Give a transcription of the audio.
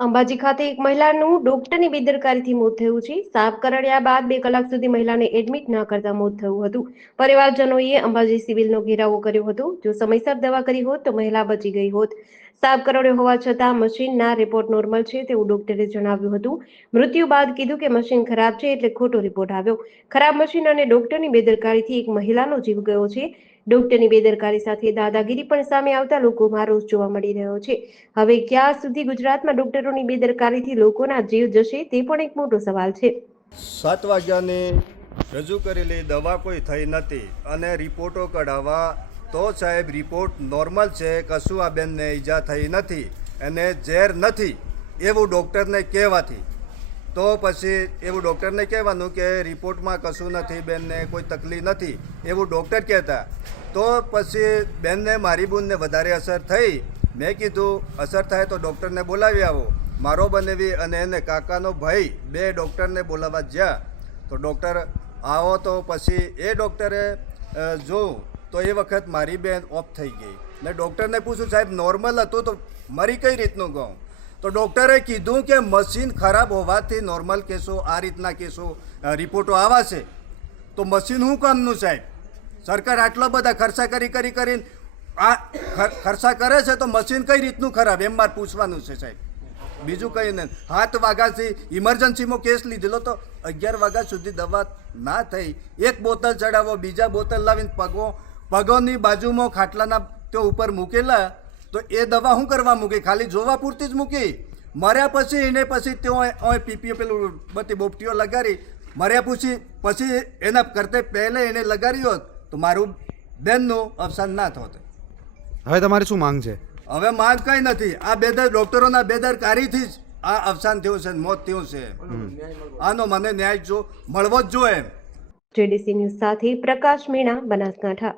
અંબાજી ખાતે એક મહિલાનું ડોક્ટરની બેદરકારીથી મોત થયું છે. સાપ કરડ્યા બાદ 2 કલાક સુધી મહિલાને એડમિટ ન કરતા મોત થયું હતું. પરિવારજનોએ અંબાજી સિવિલનો ઘેરાવો કર્યો હતો. જો સમયસર દવા કરી હોત તો મહિલા બચી ગઈ હોત. સાપ કરડ્યો હોવા છતાં મશીનના રિપોર્ટ નોર્મલ છે તેવું ડોક્ટરે જણાવ્યું હતું. મૃત્યુ બાદ કીધું કે મશીન ખરાબ છે એટલે ખોટો રિપોર્ટ આવ્યો. ખરાબ મશીન અને ડોક્ટરની બેદરકારીથી એક મહિલાનો જીવ ગયો છે. ડોક્ટરની બેદરકારી સાથે દાદાગીરી પણ સામે આવતા લોકોમાં રોષ જોવા મળી રહ્યો છે. હવે ક્યાં સુધી ગુજરાતમાં ડોક્ટરોની બેદરકારીથી લોકોના જીવ જશે તે પણ એક મોટો સવાલ છે. 7 વાગ્યાની રજૂ કરેલી દવા કોઈ થઈ નથી અને રિપોર્ટો કઢાવવા તો સાહેબ રિપોર્ટ નોર્મલ છે, કશું આ બેનને ઈજા થઈ નથી અને ઝેર નથી એવું ડૉક્ટરને કહેવાથી તો પછી એવું ડૉક્ટરને કહેવાનું કે રિપોર્ટમાં કશું નથી, બેનને કોઈ તકલીફ નથી એવું ડૉક્ટર કહેતા. તો પછી બેનને મારી બૂનને વધારે અસર થઈ. મેં કીધું અસર થાય તો ડૉક્ટરને બોલાવી આવો. મારો બનેવી અને એને કાકાનો ભાઈ 2 ડૉક્ટરને બોલાવવા જ્યાં તો ડૉક્ટર આવો તો પછી એ ડૉક્ટરે જોઉં તો એ વખત મારી બેન ઓફ થઈ ગઈ ને ડૉક્ટરને પૂછું સાહેબ નોર્મલ હતું તો મરી કઈ રીતનું કહું તો ડૉક્ટરે કીધું કે મશીન ખરાબ હોવાથી નોર્મલ કેસો આ રીતના કેસો રિપોર્ટો આવાશે. તો મશીન શું કામનું સાહેબ? સરકાર આટલા બધા ખર્ચા કરીને આ ખર્ચા કરે છે તો મશીન કઈ રીતનું ખરાબ એમ મારે પૂછવાનું છે સાહેબ, બીજું કંઈ નહીં. 7 વાગ્યાથી ઇમરજન્સીમાં કેસ લીધેલો તો 11 વાગ્યા સુધી દવા ના થઈ. એક બોતલ ચડાવો, બીજા બોતલ લાવીને પગોની બાજુમાં ખાટલાના તે ઉપર મૂકેલા તો એ દવા શું કરવા મૂકી? ખાલી જોવા પૂરતી જ મૂકી. મર્યા પછી એને પછી ત્યાં પીપીઓ પેલું બધી બોપટીઓ લગાડી મર્યા પછી એના કરતે પહેલે એને લગાડી હોત તો મારું બેનનું અવસાન ના થતું. હવે તમારી શું માંગ છે? હવે માંગ કંઈ નથી. આ ડૉક્ટરોના બેદરકારીથી જ આ અવસાન થયું છે, મોત થયું છે. આનો મને ન્યાય મળવો જ જોઈએ. જેડીસી ન્યૂઝ સાથે પ્રકાશ મીણા, બનાસકાંઠા.